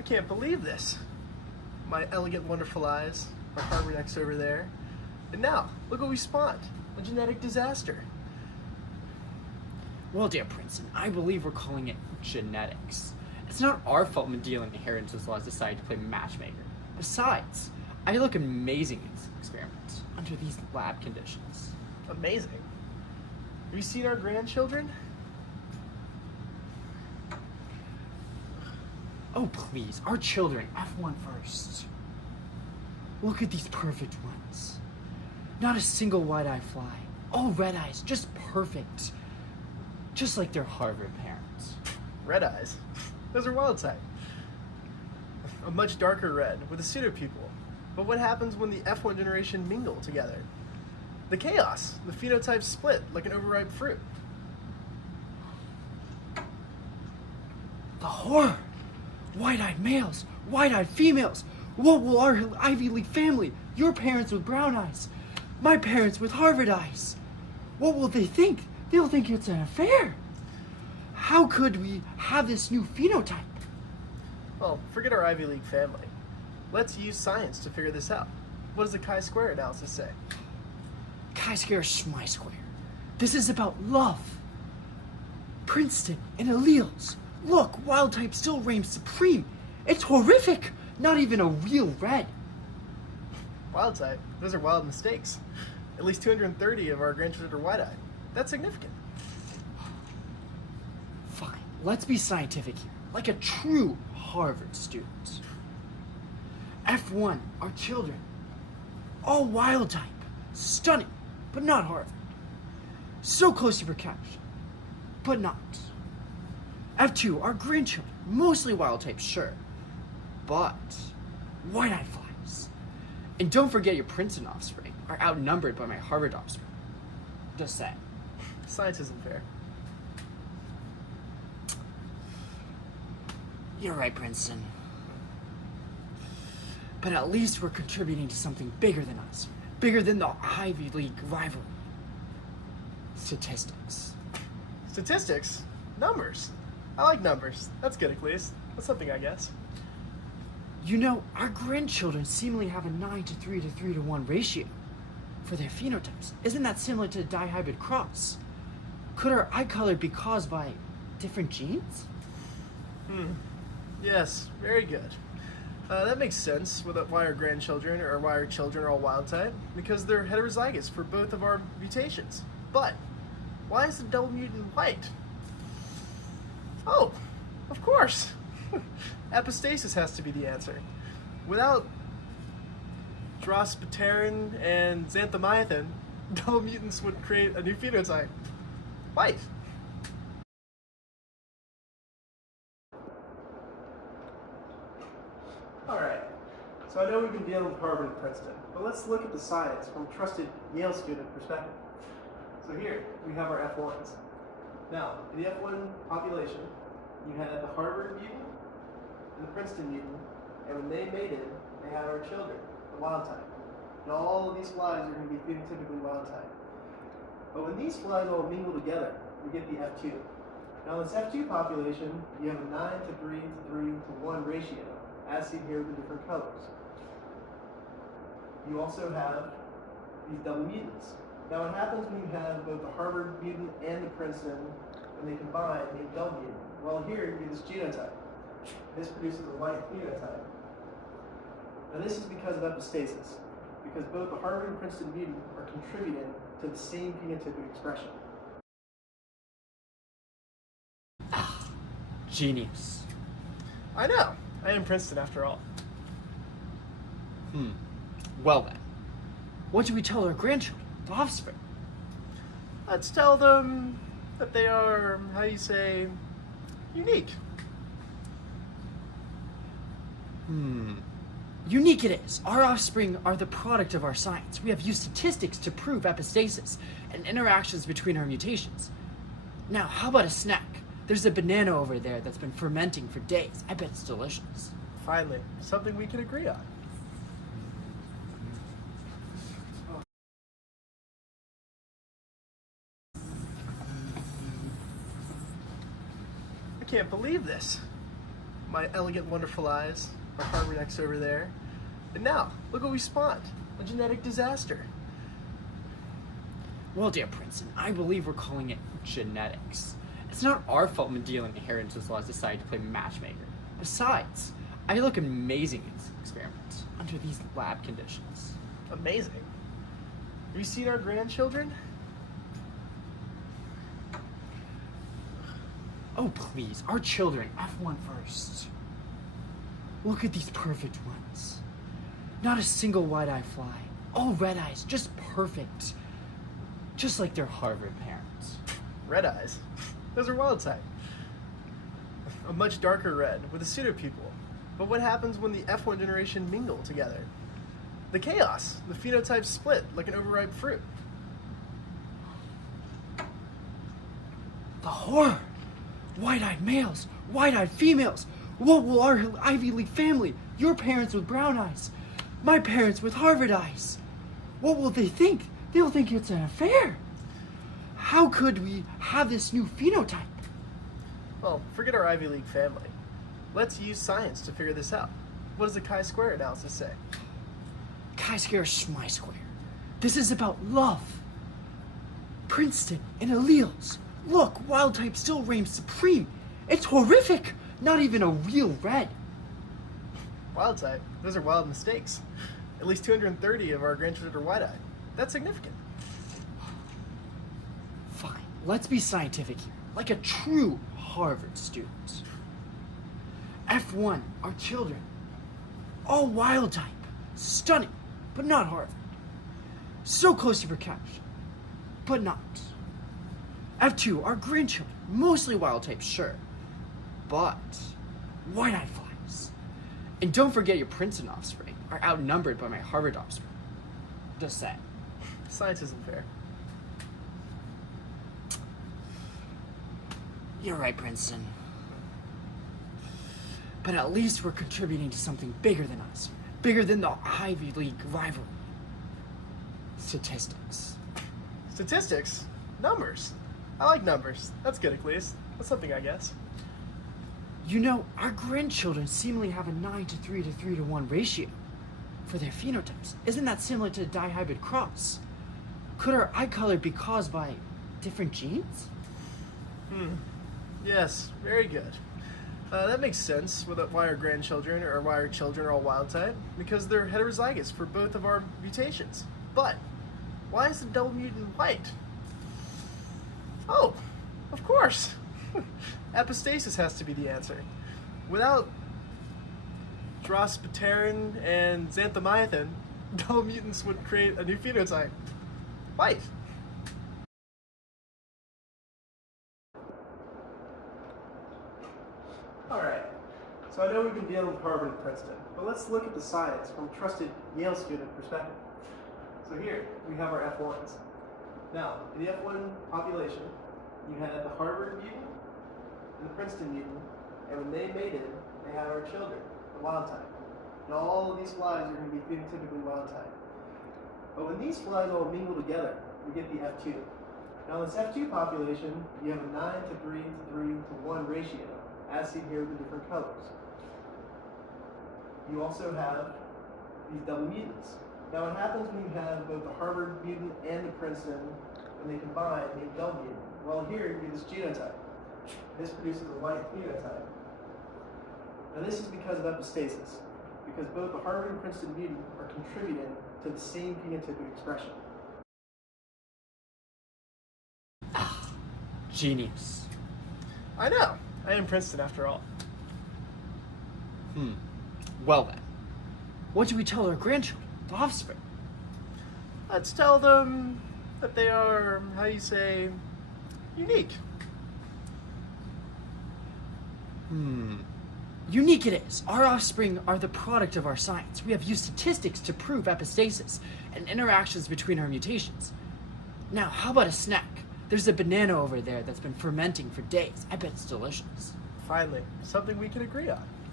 I can't believe this. My elegant, wonderful eyes are harbor next over there. And now, look what we spawned. A genetic disaster. Well, dear Princeton, I believe we're calling it genetics. It's not our fault Mendelian inheritance laws decided to play matchmaker. Besides, I look amazing in this experiment under these lab conditions. Amazing. Have you seen our grandchildren? Oh, please, our children, F1 first. Look at these perfect ones. Not a single white-eyed fly. All red eyes, just perfect. Just like their Harvard parents. Red eyes. Those are wild type. A much darker red with a pseudopupil. But what happens when the F1 generation mingle together? The chaos. The phenotypes split like an overripe fruit. The horror! White-eyed males, white-eyed females. What will our Ivy League family, your parents with brown eyes, my parents with Harvard eyes, what will they think? They'll think it's an affair. How could we have this new phenotype? Well, forget our Ivy League family. Let's use science to figure this out. What does the chi-square analysis say? Chi-square, schmi-square. This is about love. Princeton and alleles. Look, wild type still reigns supreme. It's horrific. Not even a real red. Wild type? Those are wild mistakes. At least 230 of our grandchildren are wide-eyed. That's significant. Fine, let's be scientific here, like a true Harvard student. F1 are children. All wild type. Stunning, but not Harvard. So close to perfection, but not. F2 are grandchildren, mostly wild type, sure, but white-eyed flies. And don't forget your Princeton offspring are outnumbered by my Harvard offspring. Just saying. Science isn't fair. You're right, Princeton. But at least we're contributing to something bigger than us. Bigger than the Ivy League rivalry. Statistics. Statistics? Numbers. I like numbers. That's good, at least. That's something, I guess. You know, our grandchildren seemingly have a 9 to 3 to 3 to 1 ratio for their phenotypes. Isn't that similar to a dihybrid cross? Could our eye color be caused by different genes? Yes, very good. That makes sense with why our grandchildren or why our children are all wild type, because they're heterozygous for both of our mutations. But why is the double mutant white? Oh, of course. Epistasis has to be the answer. Without drospiterin and xanthomycin, double mutants would create a new phenotype. White. Alright, so I know we've been dealing with Harvard and Princeton, but let's look at the science from a trusted Yale student perspective. So here, we have our F1s. Now, in the F1 population, you had the Harvard mutant and the Princeton mutant, and when they mated, they had our children, the wild type. And all of these flies are going to be phenotypically wild type. But when these flies all mingle together, we get the F2. Now in this F2 population, you have a 9 to 3 to 3 to 1 ratio, as seen here with the different colors. You also have these double mutants. Now what happens when you have both the Harvard mutant and the Princeton, when they combine, they make double mutant? Well, here you get this genotype. This produces a white phenotype. And this is because of epistasis, because both the Harvard and Princeton mutant are contributing to the same phenotypic expression. Genius. I know. I am Princeton after all. Well then, what do we tell our grandchildren, the offspring? Let's tell them that they are, how do you say, unique. Unique it is. Our offspring are the product of our science. We have used statistics to prove epistasis and interactions between our mutations. Now, how about a snack? There's a banana over there that's been fermenting for days. I bet it's delicious. Finally, something we can agree on. I can't believe this. my elegant, wonderful eyes, our harbor necks over there. And now, look what we spawned. A genetic disaster. Well, dear Princeton, I believe we're calling it genetics. It's not our fault Mendelian inheritance laws decided to play matchmaker. Besides, I look amazing in this experiment under these lab conditions. Amazing. Have you seen our grandchildren? Oh, please, our children, F1 first. Look at these perfect ones. Not a single white-eye fly. All red eyes, just perfect. Just like their Harvard parents. Red eyes? Those are wild type. A much darker red with a pseudopupil. But what happens when the F1 generation mingle together? The chaos. The phenotypes split like an overripe fruit. The horror! White-eyed males, white-eyed females. What will our Ivy League family, your parents with brown eyes, my parents with Harvard eyes, what will they think? They'll think it's an affair. How could we have this new phenotype? Well, forget our Ivy League family. Let's use science to figure this out. What does the chi-square analysis say? Chi-square, schmi-square. This is about love. Princeton and alleles. Look, wild type still reigns supreme. It's horrific. Not even a real red. Wild type? Those are wild mistakes. At least 230 of our grandchildren are wide-eyed. That's significant. Fine, let's be scientific here, like a true Harvard student. F1 are children. All wild type. Stunning, but not Harvard. So close to perfection, but not. F2 are grandchildren, mostly wild type, sure, but white-eyed flies. And don't forget your Princeton offspring are outnumbered by my Harvard offspring. Just saying. Science isn't fair. You're right, Princeton. But at least we're contributing to something bigger than us. Bigger than the Ivy League rivalry. Statistics. Statistics? Numbers. I like numbers. That's good, at least. That's something, I guess. You know, our grandchildren seemingly have a 9 to 3 to 3 to 1 ratio for their phenotypes. Isn't that similar to a dihybrid cross? Could our eye color be caused by different genes? Yes, very good. That makes sense with why our grandchildren or why our children are all wild type, because they're heterozygous for both of our mutations. But why is the double mutant white? Oh, of course. Epistasis has to be the answer. Without drospiterin and xanthomycin, double mutants would create a new phenotype. White. Alright, so I know we've been dealing with Harvard and Princeton, but let's look at the science from a trusted Yale student perspective. So here, we have our F1s. Now, in the F1 population, you had the Harvard mutant and the Princeton mutant, and when they mated, they had our children, the wild type. And all of these flies are going to be phenotypically wild type. But when these flies all mingle together, we get the F2. Now in this F2 population, you have a 9 to 3 to 3 to 1 ratio, as seen here with the different colors. You also have these double mutants. Now what happens when you have both the Harvard mutant and the Princeton, when they combine, they have double mutant? Well, here you get this genotype. This produces a white phenotype. Now this is because of epistasis, because both the Harvard and Princeton mutant are contributing to the same phenotypic expression. Genius. I know. I am Princeton after all. Well then, what do we tell our grandchildren, the offspring? Let's tell them that they are, how do you say, unique. Unique it is. Our offspring are the product of our science. We have used statistics to prove epistasis and interactions between our mutations. Now, how about a snack? There's a banana over there that's been fermenting for days. I bet it's delicious. Finally, something we can agree on.